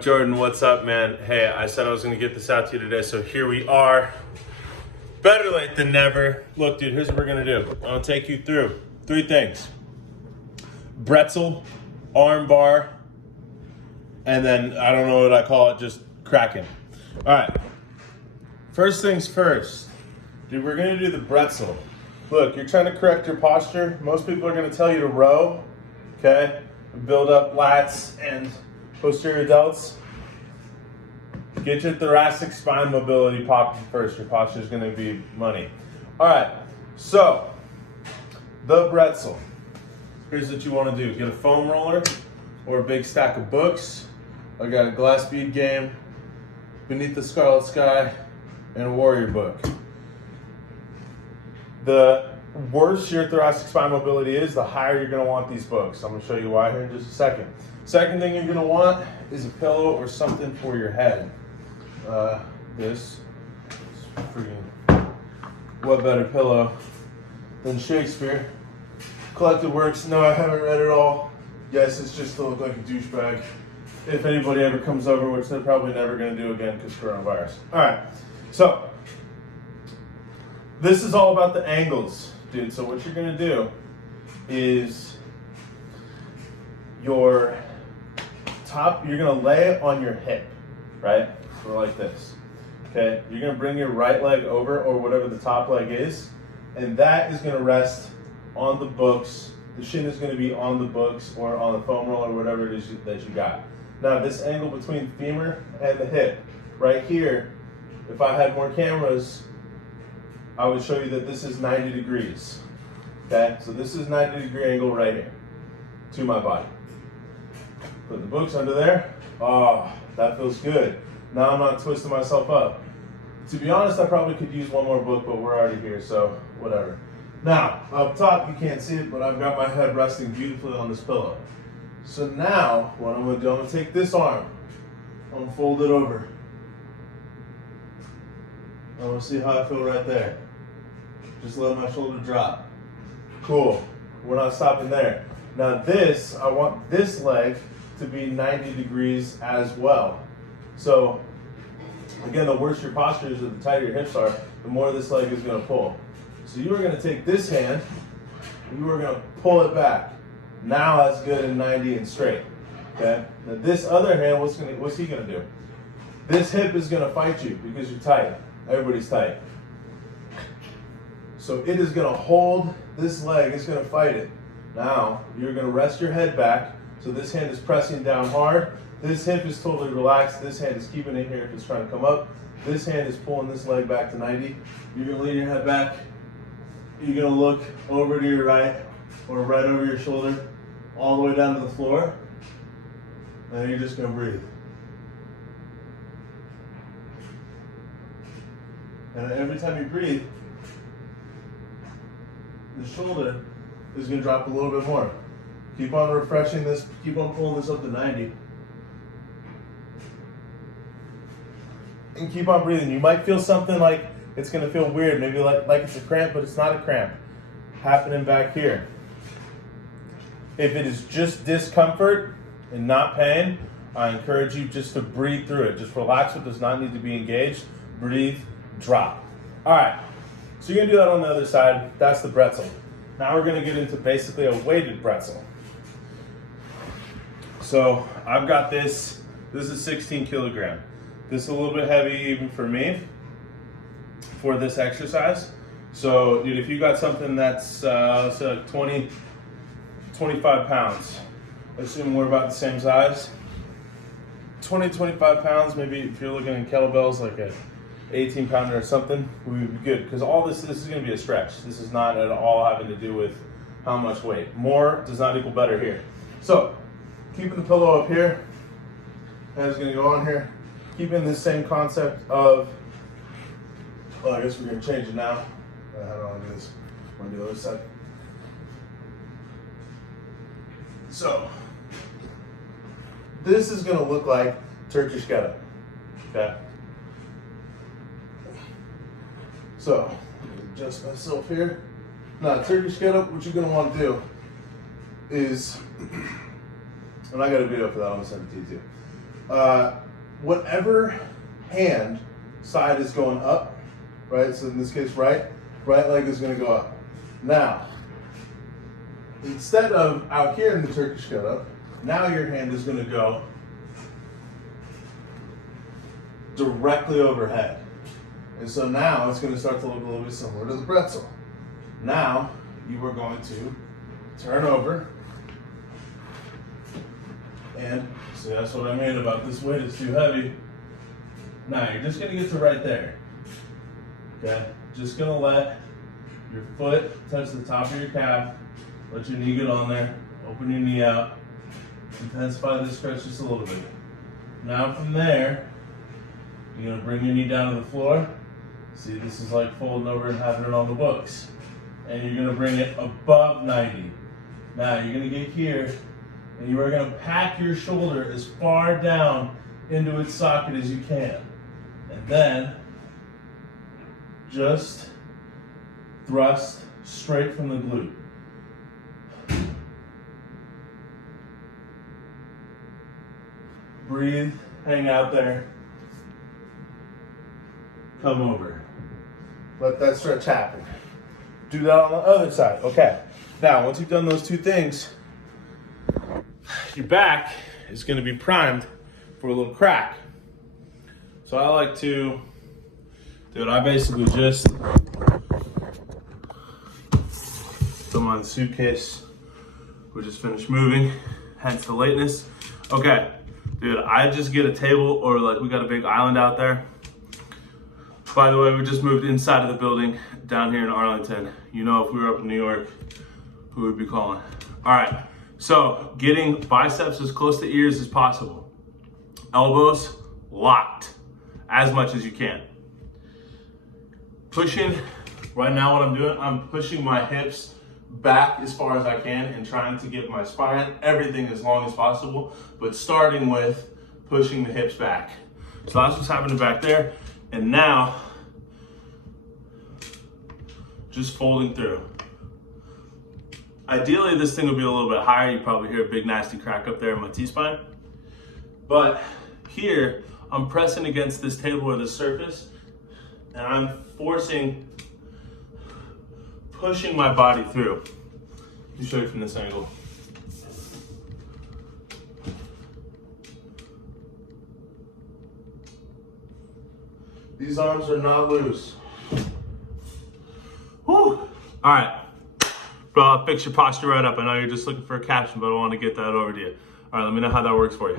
Jordan, what's up, man? Hey, I said I was going to get this out to you today, so here we are. Better late than never. Look, dude, here's what we're going to do. I'm going to take you through 3 things. Bretzel, arm bar, and then I don't know what I call it, just cracking. All right. First things first. Dude, we're going to do the Bretzel. Look, you're trying to correct your posture. Most people are going to tell you to row, okay? Build up lats and posterior delts. Get your thoracic spine mobility popping first. Your posture is going to be money. All right, so the Bretzel. Here's what you want to do. Get a foam roller or a big stack of books. I got a glass bead game, Beneath the Scarlet Sky, and a warrior book. The worse your thoracic spine mobility is, the higher you're going to want these books. I'm going to show you why here in just a second. Second thing you're going to want is a pillow or something for your head. This is freaking, what better pillow than Shakespeare? Collected Works. No, I haven't read it all. Yes, it's just to look like a douchebag. If anybody ever comes over, which they're probably never going to do again because coronavirus. All right, so this is all about the angles, dude. So what you're going to do is your top, you're going to lay it on your hip, right? So like this, okay? You're going to bring your right leg over, or whatever the top leg is, and that is going to rest on the books. The shin is going to be on the books or on the foam roll or whatever it is that you got. Now this angle between femur and the hip, right here, if I had more cameras, I would show you that this is 90 degrees, okay? So this is 90-degree angle right here to my body. Put the books under there. Oh, that feels good. Now I'm not twisting myself up. To be honest, I probably could use one more book, but we're already here, so whatever. Now, up top, you can't see it, but I've got my head resting beautifully on this pillow. So now, what I'm gonna do, I'm gonna take this arm, I'm gonna fold it over. I'm gonna see how I feel right there. Just let my shoulder drop. Cool, we're not stopping there. Now this, I want this leg to be 90 degrees as well. So, again, the worse your posture is, or the tighter your hips are, the more this leg is gonna pull. So you are gonna take this hand, you are gonna pull it back. Now that's good and 90 and straight, okay? Now this other hand, what's he gonna do? This hip is gonna fight you because you're tight. Everybody's tight. So it is gonna hold this leg, it's gonna fight it. Now, you're gonna rest your head back, so this hand is pressing down hard. This hip is totally relaxed. This hand is keeping it here if it's trying to come up. This hand is pulling this leg back to 90. You're gonna lean your head back. You're gonna look over to your right, or right over your shoulder, all the way down to the floor. And you're just gonna breathe. And every time you breathe, the shoulder is gonna drop a little bit more. Keep on refreshing this, keep on pulling this up to 90. And keep on breathing. You might feel something like it's gonna feel weird, maybe like it's a cramp, but it's not a cramp. Happening back here. If it is just discomfort and not pain, I encourage you just to breathe through it. Just relax. It does not need to be engaged. Breathe, drop. All right, so you're gonna do that on the other side. That's the Bretzel. Now we're gonna get into basically a weighted Bretzel. So I've got this is 16 kilogram. This is a little bit heavy even for me for this exercise. So dude, if you got something that's let's say like 20, 25 pounds, assume we're about the same size, 20, 25 pounds, maybe if you're looking at kettlebells like a 18 pounder or something, we would be good, because all this is going to be a stretch. This is not at all having to do with how much weight. More does not equal better here. So keeping the pillow up here, head's going to go on here, keeping the same concept of, well, I guess we're going to change it now. I don't want to do this. I want to do the other side. So this is going to look like Turkish get-up, okay? So, adjust myself here. Now, Turkish get-up, what you're gonna want to do is, and I got a video for that, I'm gonna send it to you too. Whatever hand side is going up, right? So in this case, right leg is going to go up. Now, instead of out here in the Turkish get up, now your hand is going to go directly overhead. And so now it's going to start to look a little bit similar to the pretzel. Now you are going to turn over, and see, that's what I mean about this weight is too heavy. Now you're just going to get to right there. Okay, just going to let your foot touch the top of your calf, let your knee get on there, open your knee out, intensify this stretch just a little bit. Now from there, you're going to bring your knee down to the floor. See, this is like folding over and having it on the books. And you're going to bring it above 90. Now you're going to get here, and you are going to pack your shoulder as far down into its socket as you can. And then just thrust straight from the glute. Breathe, hang out there. Come over. Let that stretch happen. Do that on the other side. Okay. Now, once you've done those two things, your back is going to be primed for a little crack. So I like to do it. I basically just put them on the suitcase. We just finished moving, hence the lateness. Okay, dude, I just get a table, or like we got a big island out there. By the way, we just moved inside of the building down here in Arlington. You know, if we were up in New York, who would be calling? All right, so getting biceps as close to ears as possible. Elbows locked as much as you can. Pushing, right now what I'm doing, I'm pushing my hips back as far as I can and trying to get my spine, everything as long as possible, but starting with pushing the hips back. So that's what's happening back there. And now, just folding through. Ideally, this thing would be a little bit higher. You probably hear a big nasty crack up there in my T-spine. But here, I'm pressing against this table or this surface, and I'm pushing my body through. Let me show you from this angle. These arms are not loose. Whew. All right, bro, I'll fix your posture right up. I know you're just looking for a caption, but I want to get that over to you. All right, let me know how that works for you.